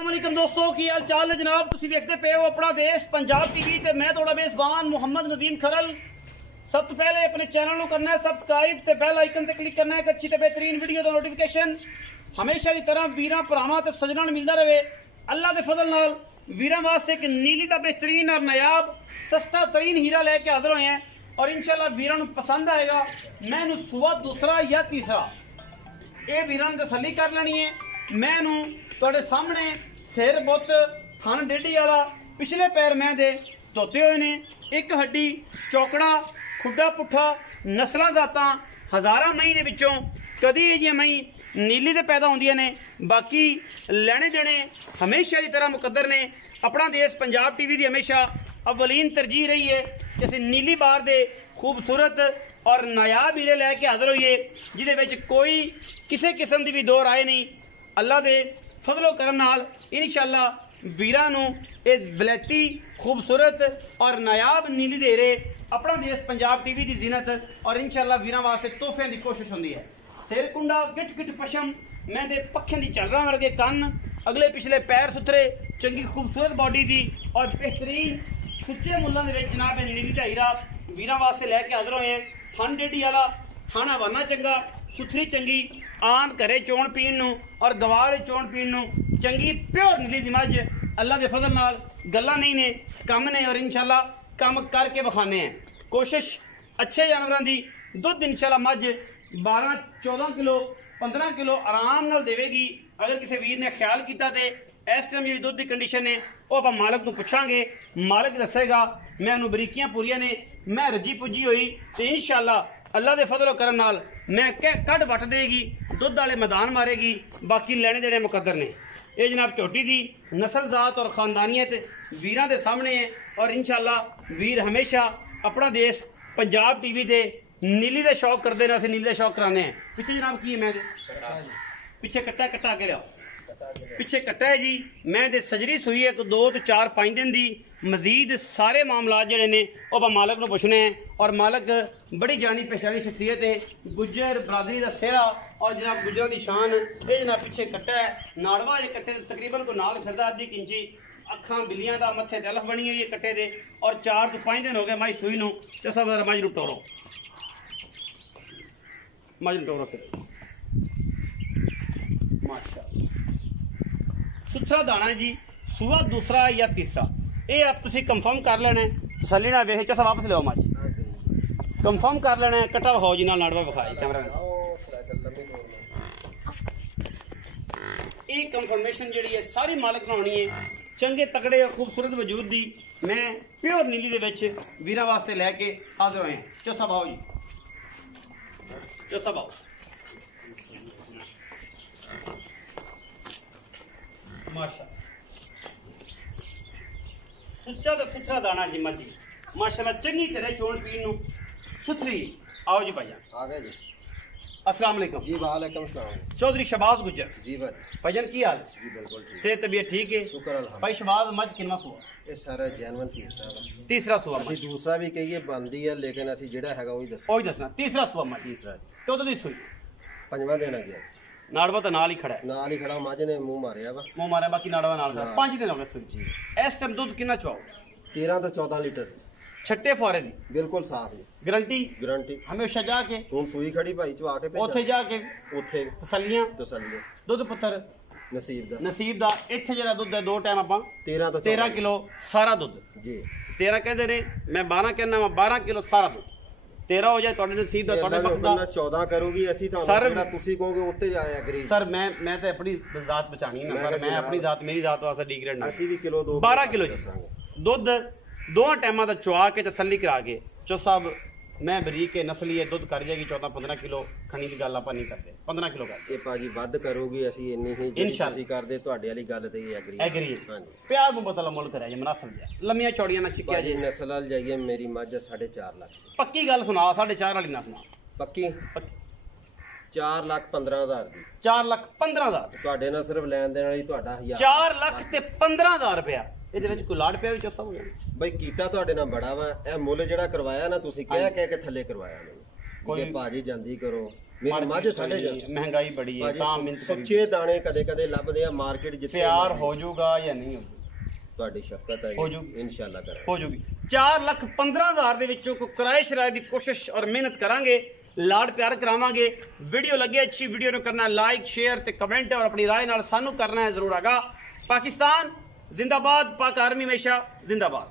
अस्सलामुअलैकुम दोस्तों की हाल चाल है जनाब। तुसी देखते पे हो अपना देश पंजाब टीवी ते मैं थोड़ा मेजबान मुहम्मद नदीम खरल। सब तो पहले अपने चैनल को करना है सबसक्राइब ते बेल आइकन ते क्लिक करना है एक अच्छी ते बेहतरीन वीडियो दा नोटिफिकेशन हमेशा की तरह वीरां भरावां ते सज्जनां नूं मिलदा रहे। अल्लाह दे फजल नाल वीरां वास्ते एक नीली दा बेहतरीन और नायाब सस्ता तरीन हीरा लेके हाजिर होए हैं और इंशाल्लाह वीरां नूं पसंद आएगा। मैं नूं सुआ दूसरा या तीसरा ये वीरां ने तसल्ली कर लेनी है। मैं नूं तुहाडे सामने सिर बुत थन डेढ़ी वाला पिछले पैर मैं दे धोते हुए ने एक हड्डी चौकड़ा खुड्डा पुट्ठा नस्लां जातां हज़ारां मई दे विचों कदी ये मई नीली दे पैदा होंदियां ने। बाकी लैने देने हमेशा की तरह मुकद्दर ने। अपना देश पंजाब टीवी की हमेशा अवलीन तरजीह रही है कि असीं नीली बार दे खूबसूरत और नायाब हीरे लैके हाजिर होइए जिहदे विच कोई किसी किस्म की भी दो राय नहीं। अल्लाह दे फजलो करम नाल इंशाअल्लाह वीरां नूं इस वलैती खूबसूरत और नायाब नीली दे हीरे अपना देश पंजाब टीवी की जीनत और इंशाअल्लाह वीरां वास्ते तोहफियां की कोशिश होंदी है। सिर कुंडा गिट गिट पशम मैं दे पखें दी चादरां वर्गे कन अगले पिछले पैर सुथरे चंगी खूबसूरत बॉडी दी और बेहतरीन सुच्चे मुल्लां दे विच जनाब नीली दा हीरा वीरां वास्ते लैके हाजिर होए हैं। थन डेढ़ी वाला थन हवाना चंगा सुथरी चंगी आम घरे चोण पीण नूं और दवार चोण पीण नूं चंगी प्योर नीली दी मझ अल्लाह के फजल नाल गल्लां नहीं ने कम ने और इंशाअल्लाह कम करके विखाने हैं। कोशिश अच्छे जानवरां दी दुध इंशाअल्लाह मझ 12-14 किलो 15 किलो आराम नाल देवेगी। अगर किसी वीर ने ख्याल किया तो इस टाइम जी दुध की कंडीशन है वह आप मालक को पूछांगे मालक दसेगा। मैं उन्होंने बरीकियां पूरियां ने मैं रजी पुजी हुई तो इंशाअल्लाह अल्लाह के फजलो करम नाल मैं कड़ वट देगी दुध वाले मैदान मारेगी। बाकी लैने देने मुकद्दर ने। ये जनाब झोटी की नस्ल जात और खानदानियत वीरां दे सामने है और इंशाअल्लाह वीर हमेशा अपना देश पंजाब टीवी दे नीली का शौक करते हैं। नीली का शौक कराने हैं। पिछे जनाब की है मैं पिछे कट्टा कट्टा के लिया पिछे कट्टा है जी। मैं दे सजरी सुई है 2 तो 4-5 दिन की मजीद सारे मामला जड़े ने वह मालक को पूछने हैं और मालक बड़ी जानी पहचानी शख्सियत है गुज्जर बरादरी का सेहरा और जनाब गुज्जर की शान। ये जनाब पिछे कट्टा है नाड़वा ये कट्टे तकरीबन को नाल खड़दा आधी इंची अखां बिलियां का मत्थे तलफ बनी हुई है कट्टे दे और 4 तो 5 दिन हो गए माई सुई नूं। तो सब मझ नूं टोरो मझ नूं टोरो फिर माशाअल्लाह सुथरा दाना है जी। सुआ दूसरा या तीसरा ये आप तुसी कंफर्म कर लेना है तसल्ली ना वेख चसा वापस लियो मझ कंफर्म कर लेना है। कट्टा विखाओ जी नाल नाड़वा विखाए कैमरा ये कंफर्मेशन जी है सारी मालक ना होनी है चंगे तगड़े और खूबसूरत वजूद दी मैं प्योर नीली दे विच वीरां वास्ते लैके हाजिर होए हैं। चौथा भाओ जी चौथा भाओ माशा सुच्चा तो सुथरा दाना जी मर्जी माशाल्लाह चंगी तरह चोण पीण नूं सुथरी। आओ जी भाईजान आ गए जी। अस्सलाम वालेकुम जी। वालेकुम सलाम। चौधरी शहबाज गुज्जर जी भाईजान की हाल जी बिल्कुल ठीक सेहत तबीयत ठीक है शुक्र अल्हम्दुलिल्लाह। भाई शहबाज मज किनवा सुआ ये सारा जैनवन तीसरा सुआ ਅਸੀਂ दूसरा भी कहिए बनती है लेकिन ਅਸੀਂ ਜਿਹੜਾ ਹੈਗਾ ਉਹੀ ਦੱਸ ओही दसना तीसरा सुआ मज तीसरा चौदह दी सुई ਪੰਜਵਾਂ ਦਿਨ ਆ ਗਿਆ नाड़वा तो नाल ही खड़ा है ਨਾਲ ਹੀ ਖੜਾ ਮੱਝ ਨੇ ਮੂੰਹ ਮਾਰਿਆ ਵਾ मुंह मारे बाकी नाड़वा नाल खड़ा 5 दिन हो गए सुई जी। इस टाइम दूध कितना चुआओ 13 ਤੋਂ 14 ਲੀਟਰ छट्टे फुआरे दी ਬਿਲਕੁਲ ਸਾਫ ਹੈ गारंटी ਗਰੰਟੀ। हमेशा जाके ਹੁਣ ਸੂਈ ਖੜੀ ਭਾਈ ਚਵਾ ਕੇ ਉੱਥੇ ਜਾके ਉੱਥੇ तसल्लियां ਤਸੱਲੀ दुध पुत्र ਨਸੀਬ दा ਦਾ इत्थे जरा दुध है 2 टाइम आपां 13 ਤੋਂ 13 किलो सारा दुध ਜੀ 13 कहते ने मैं 12 कहना वा 12 किलो सारा दुध 13 हो जाए ਤੁਹਾਡੇ ਨਸੀਬ ਦਾ ਤੁਹਾਡੇ ਵਕਤ ਦਾ 14 ਕਰੂਗੀ ਅਸੀਂ ਤੁਹਾਨੂੰ ਜਿਹੜਾ ਤੁਸੀਂ ਕਹੋਗੇ ਉੱਤੇ ਜਾਇਆ ਐਗਰੀ सर मैं तो अपनी जात बचानी है ना सर मैं अपनी जात मेरी जात वास्ते डिग्रेड नहीं ਅਸੀਂ ਵੀ ਕਿਲੋ 2 12 किलो जी दुध 2 टाइमां दा चुआ के तसल्ली करा के चो साहब मैं बरीक के नस्ली है दुध कर जाएगी 14-15 किलो खणी की गल ਆਪਾਂ नहीं करते 15 किलो कर ਇਹ ਭਾਜੀ ਵੱਧ ਕਰੋਗੀ ਅਸੀਂ ਇੰਨੀ ਹੀ ਜਿਹੜੀ ਤੁਸੀਂ ਕਰਦੇ ਤੁਹਾਡੇ ਵਾਲੀ ਗੱਲ ਤੇ ਐਗਰੀ एग्री प्यार मुहब्बत वाला मुल्क है ये मुनासिब है लम्मियां चौड़ियां ना चिक्किया जी नस्ल वाल जाइए मेरी मझ 4.5 लाख पक्की गल सुना 4.5 वाली ना सुना पक्की 4,15,000 ਦੀ 4,15,000 ਤੁਹਾਡੇ ਨਾਲ ਸਿਰਫ ਲੈਣ ਦੇਣ ਵਾਲੀ ਤੁਹਾਡਾ 4 ਲੱਖ ਤੇ 15,000 ਰੁਪਇਆ ਇਹਦੇ ਵਿੱਚ ਕੋਈ ਲਾੜ ਪਿਆ ਵੀ ਚੌਸਾ ਹੋ ਗਿਆ ਬਈ ਕੀਤਾ ਤੁਹਾਡੇ ਨਾਲ ਬੜਾ ਵਾ ਇਹ ਮੁੱਲ ਜਿਹੜਾ ਕਰਵਾਇਆ ਨਾ ਤੁਸੀਂ ਕਹਿ ਕੇ ਥੱਲੇ ਕਰਵਾਇਆ ਮੈਨੂੰ ਕੋਈ ਭਾਜੀ ਜਾਂਦੀ ਕਰੋ ਮੇਰੀ ਮੱਝ ਸਾਡੇ ਚ ਮਹਿੰਗਾਈ ਬੜੀ ਹੈ ਤਾਂ ਮਿਹਨਤ ਕਰੀ ਸੁੱਚੇ ਦਾਣੇ ਕਦੇ ਕਦੇ ਲੱਭਦੇ ਆ ਮਾਰਕੀਟ ਜਿੱਥੇ ਤਿਆਰ ਹੋ ਜਾਊਗਾ ਜਾਂ ਨਹੀਂ ਹੋਊਗਾ ਤੁਹਾਡੀ ਸ਼ਫਕਤ ਹੈ ਹੋ ਜੂਗੀ ਇਨਸ਼ਾਅੱਲਾ ਕਰਾਂਗੇ ਹੋ ਜੂਗੀ 4,15,000 ਦੇ ਵਿੱਚੋਂ ਕੋਈ ਕਿਰਾਏ ਸ਼ਰਾਏ ਦੀ ਕੋਸ਼ਿਸ਼ ਔਰ ਮਿਹਨਤ ਕਰਾਂਗੇ ਲਾਡ ਪਿਆਰ ਕਰਾਵਾਂਗੇ ਵੀਡੀਓ ਲੱਗੇ ਅੱਛੀ ਵੀਡੀਓ ਨੂੰ ਕਰਨਾ ਲਾਈਕ ਸ਼ੇਅਰ ਤੇ ਕਮੈਂਟ ਔਰ ਆਪਣੀ ਰਾਏ ਨਾਲ ਸਾਨੂੰ ਕਰਨਾ ਹੈ ਜ਼ਰੂਰ ਆਗਾ ਪਾਕਿस्तान जिंदाबाद पाक आर्मी हमेशा जिंदाबाद।